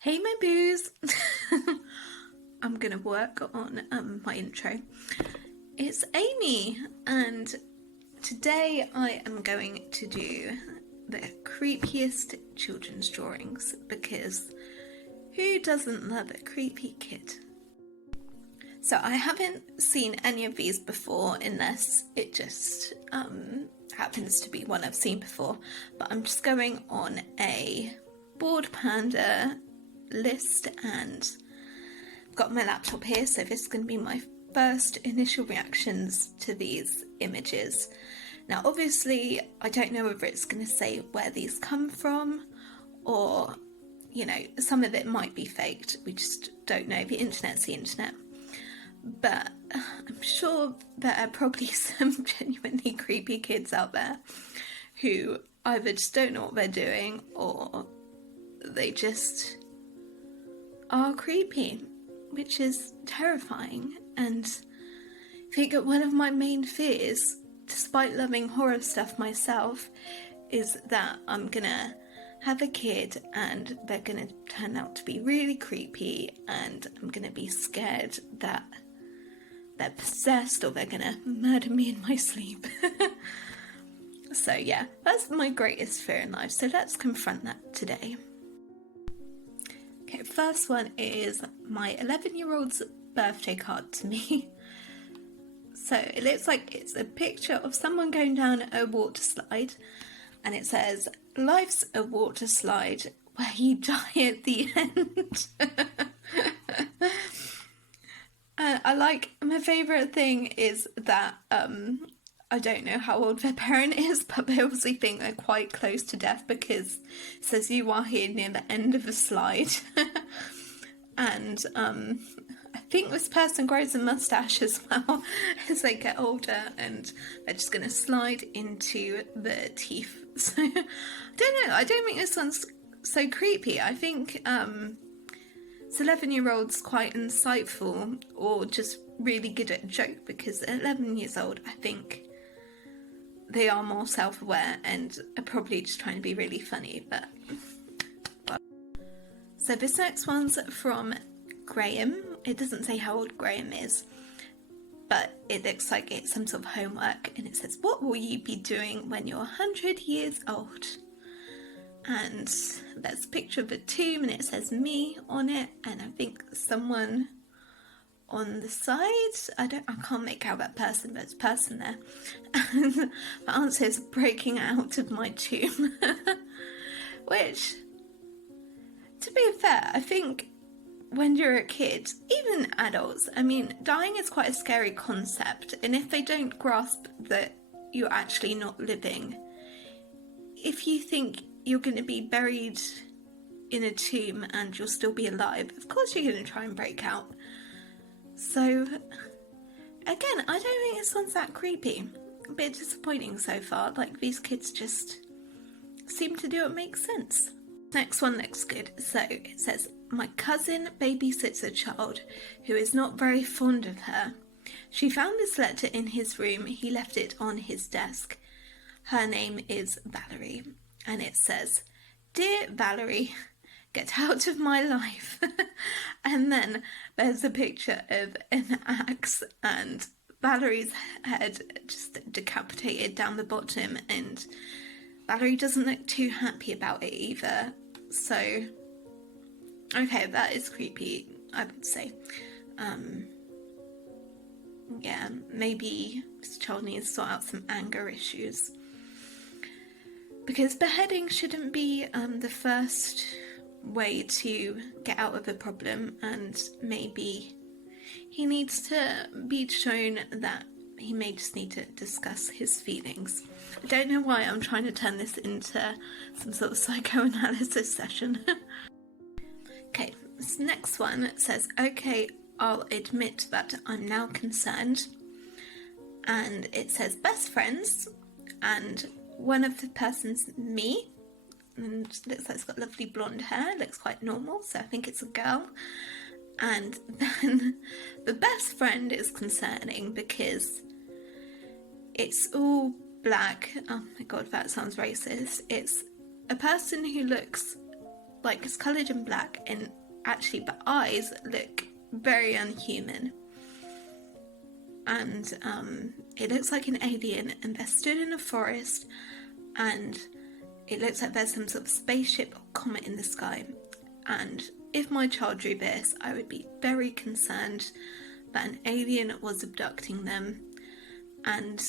Hey my boos! I'm gonna work on my intro. It's Amy, and today I am going to do the creepiest children's drawings because who doesn't love a creepy kid? So I haven't seen any of these before unless it just happens to be one I've seen before, but I'm just going on a Bored Panda list and I've got my laptop here, so this is going to be my first initial reactions to these images. Now obviously I don't know whether it's going to say where these come from, or you know, some of it might be faked, we just don't know, the internet's the internet. But I'm sure there are probably some genuinely creepy kids out there who either just don't know what they're doing or they just are creepy, which is terrifying. And I think that one of my main fears, despite loving horror stuff myself, is that I'm gonna have a kid and they're gonna turn out to be really creepy and I'm gonna be scared that they're possessed or they're gonna murder me in my sleep. So yeah, that's my greatest fear in life, so let's confront that today. Okay, first one is my 11-year-old's birthday card to me. So it looks like it's a picture of someone going down a water slide, and it says, "Life's a water slide where you die at the end." My favourite thing is that I don't know how old their parent is, but they obviously think they're quite close to death because it says you are here near the end of a slide. And I think this person grows a mustache as well as they get older, and they're just going to slide into the teeth. So I don't know, I don't think this one's so creepy. I think this 11-year-old's quite insightful, or just really good at a joke, because at 11 years old I think they are more self-aware and are probably just trying to be really funny. But so this next one's from Graham. It doesn't say how old Graham is, but it looks like it's some sort of homework, and it says, "What will you be doing when you're 100 years old?" And there's a picture of a tomb and it says "me" on it, and I think someone on the side, I can't make out that person, but it's a person there. And the answer is "breaking out of my tomb." Which, to be fair, I think when you're a kid, even adults, I mean, dying is quite a scary concept, and if they don't grasp that you're actually not living, if you think you're going to be buried in a tomb and you'll still be alive, of course you're going to try and break out. So again, I don't think this one's that creepy. A bit disappointing so far, like these kids just seem to do what makes sense. Next one looks good. So it says, "My cousin babysits a child who is not very fond of her. She found this letter in his room. He left it on his desk. Her name is Valerie." And it says, "Dear Valerie, get out of my life." And then there's a picture of an axe and Valerie's head just decapitated down the bottom, and Valerie doesn't look too happy about it either. So, okay, that is creepy, I would say. Yeah, maybe this child needs to sort out some anger issues, because beheading shouldn't be the first way to get out of a problem, and maybe he needs to be shown that he may just need to discuss his feelings. I don't know why I'm trying to turn this into some sort of psychoanalysis session. Okay, this next one says, "Okay, I'll admit that I'm now concerned." And it says "best friends," and one of the person's me, and looks like it's got lovely blonde hair, looks quite normal, so I think it's a girl. And then the best friend is concerning because it's all black. Oh my god, that sounds racist. It's a person who looks like it's coloured in black, and actually the eyes look very unhuman. And it looks like an alien, and they're stood in a forest, and it looks like there's some sort of spaceship or comet in the sky. And if my child drew this, I would be very concerned that an alien was abducting them. And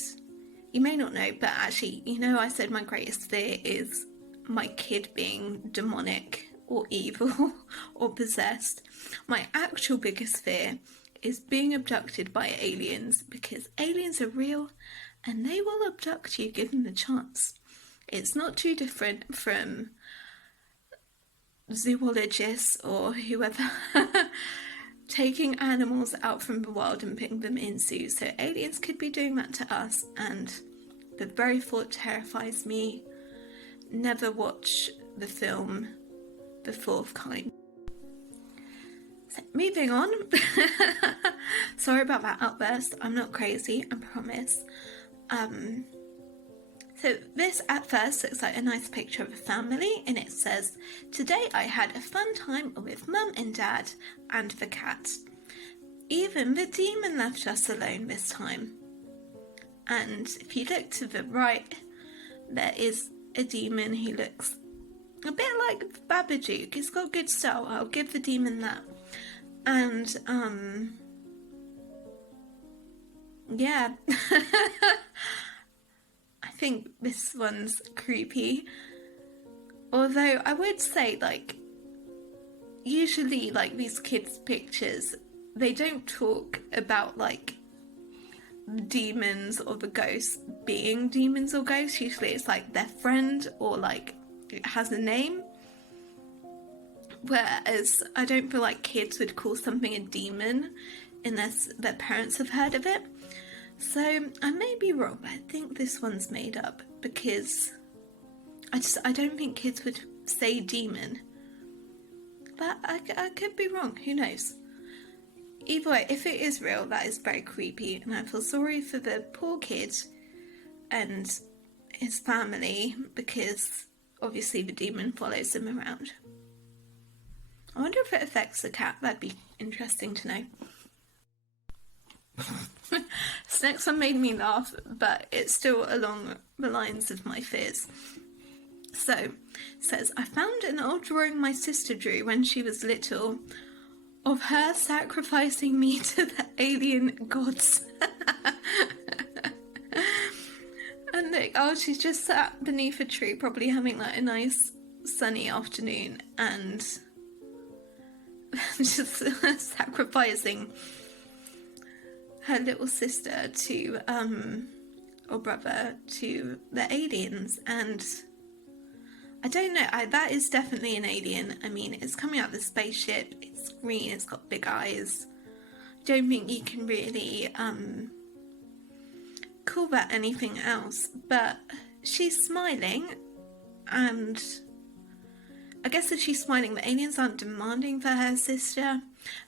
you may not know, but actually, you know, I said my greatest fear is my kid being demonic or evil or possessed. My actual biggest fear is being abducted by aliens, because aliens are real and they will abduct you given the chance. It's not too different from zoologists or whoever taking animals out from the wild and putting them in zoos. So aliens could be doing that to us, and the very thought terrifies me. Never watch the film The Fourth Kind. So, moving on. Sorry about that outburst. I'm not crazy, I promise. So this at first looks like a nice picture of a family, and it says, "Today I had a fun time with Mum and Dad and the cat. Even the demon left us alone this time." And if you look to the right, there is a demon who looks a bit like Babadook. He's got good style, I'll give the demon that. And yeah. I think this one's creepy. Although I would say, like, usually, like, these kids' pictures, they don't talk about, like, demons or the ghosts being demons or ghosts. Usually it's, like, their friend, or, like, it has a name. Whereas I don't feel like kids would call something a demon unless their parents have heard of it. So I may be wrong, but I think this one's made up, because I don't think kids would say demon. But I could be wrong, who knows. Either way, if it is real, that is very creepy, and I feel sorry for the poor kid and his family, because obviously the demon follows him around. I wonder if it affects the cat. That'd be interesting to know. This next one made me laugh, but it's still along the lines of my fears. So, it says, "I found an old drawing my sister drew when she was little of her sacrificing me to the alien gods." And look, oh, she's just sat beneath a tree, probably having like a nice sunny afternoon, and just sacrificing her little sister to or brother to the aliens. And I don't know, that is definitely an alien. I mean, it's coming out of the spaceship, it's green, it's got big eyes. Don't think you can really call that anything else, but she's smiling, and I guess if she's smiling, the aliens aren't demanding for her sister,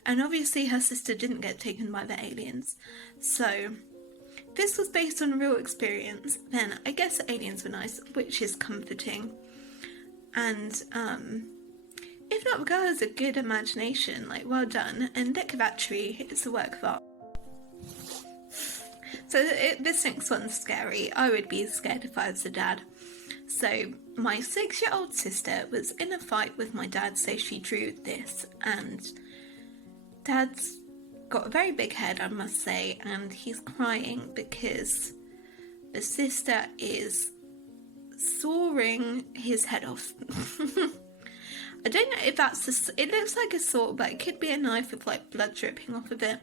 and obviously her sister didn't get taken by the aliens. So if this was based on a real experience, then I guess the aliens were nice, which is comforting. And if not, the girl has a good imagination, like, well done. And look at that tree, it's a work of art. So this next one's scary. I would be scared if I was a dad. So my 6-year-old sister was in a fight with my dad, so she drew this, and Dad's got a very big head, I must say, and he's crying because the sister is sawing his head off. I don't know if that's it looks like a saw, but it could be a knife with like blood dripping off of it.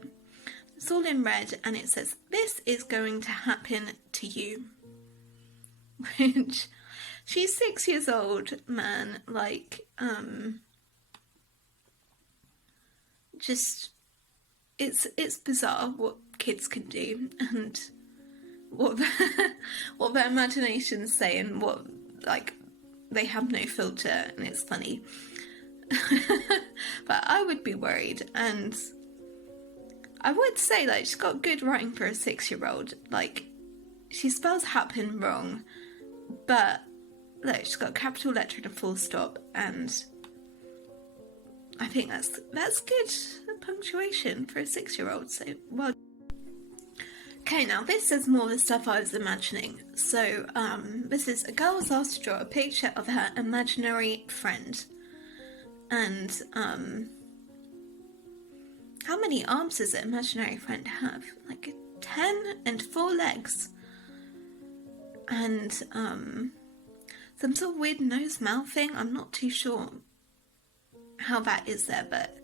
It's all in red, and it says, "This is going to happen to you." Which, she's 6 years old, man, like, just, it's bizarre what kids can do, and what their imaginations say, and what, like, they have no filter, and it's funny. But I would be worried, and I would say, like, she's got good writing for a 6-year-old. Like, she spells happen wrong, but look, she's got a capital letter and a full stop, and I think that's good punctuation for a 6-year-old, so well. Okay, now this is more the stuff I was imagining. So, this is a girl was asked to draw a picture of her imaginary friend. And, how many arms does an imaginary friend have? Like 10 and 4 legs. And, some sort of weird nose-mouth thing. I'm not too sure how that is there, but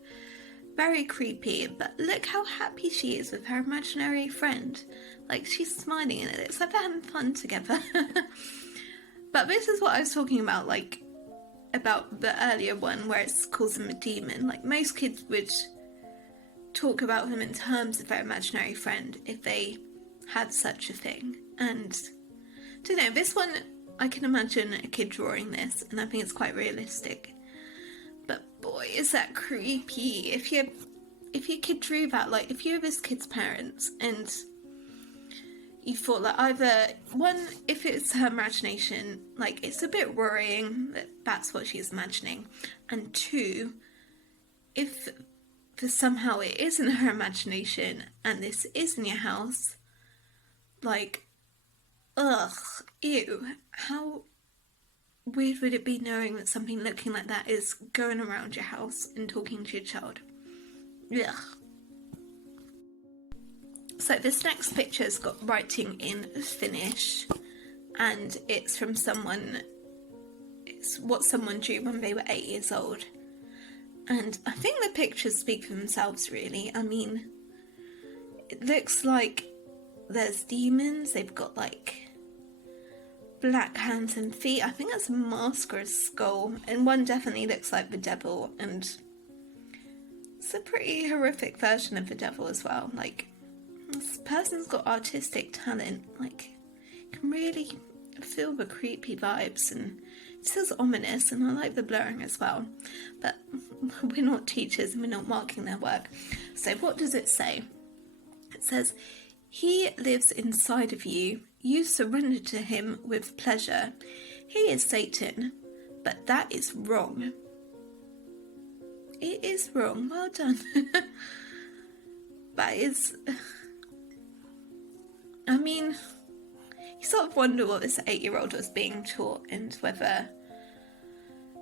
very creepy. But look how happy she is with her imaginary friend. Like, she's smiling and it looks like they're having fun together. But this is what I was talking about, like, about the earlier one where it calls them a demon. Like, most kids would talk about them in terms of their imaginary friend if they had such a thing. And I don't know, this one, I can imagine a kid drawing this, and I think it's quite realistic. But boy, is that creepy. If your kid drew that, like, if you were this kid's parents and you thought that either, one, if it's her imagination, like, it's a bit worrying that that's what she's imagining, and two, if for somehow it isn't her imagination and this is in your house, like, ugh, ew, how weird would it be knowing that something looking like that is going around your house and talking to your child? Ugh. So this next picture's got writing in Finnish, and it's from someone, it's what someone drew when they were 8 years old. And I think the pictures speak for themselves, really. I mean, it looks like there's demons, they've got like black hands and feet. I think that's a mask or a skull, and one definitely looks like the devil, and it's a pretty horrific version of the devil as well. Like, this person's got artistic talent, like, you can really feel the creepy vibes, and it feels ominous, and I like the blurring as well. But we're not teachers and we're not marking their work. So what does it say? It says, "He lives inside of you. You surrender to him with pleasure. He is Satan, but that is wrong." It is wrong. Well done. That is... I mean, you sort of wonder what this 8-year-old was being taught, and whether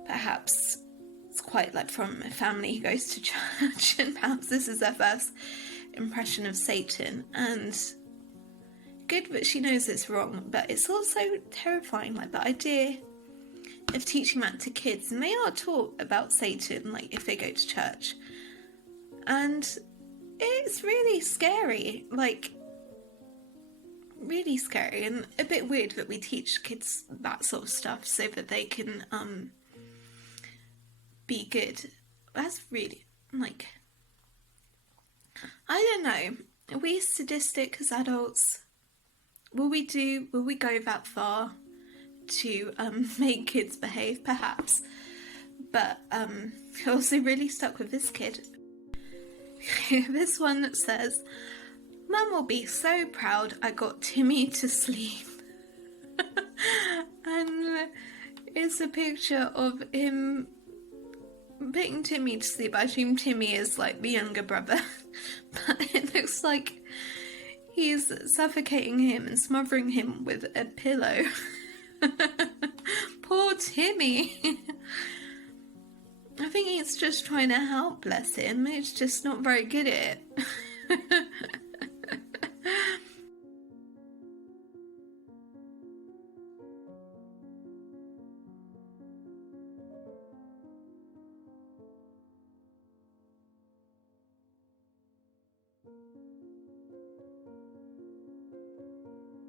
perhaps it's quite like from a family who goes to church, and perhaps this is their first impression of Satan. And good that she knows it's wrong, but it's also terrifying, like the idea of teaching that to kids, and they are taught about Satan, like, if they go to church, and it's really scary, like, really scary, and a bit weird that we teach kids that sort of stuff so that they can be good. That's really, like, I don't know, are we sadistic as adults? Will we go that far to make kids behave? Perhaps. But I also really stuck with this kid. This one says, "Mum will be so proud I got Timmy to sleep." And it's a picture of him putting Timmy to sleep. I assume Timmy is like the younger brother. But it looks like he's suffocating him and smothering him with a pillow. Poor Timmy. I think he's just trying to help, bless him. He's just not very good at it.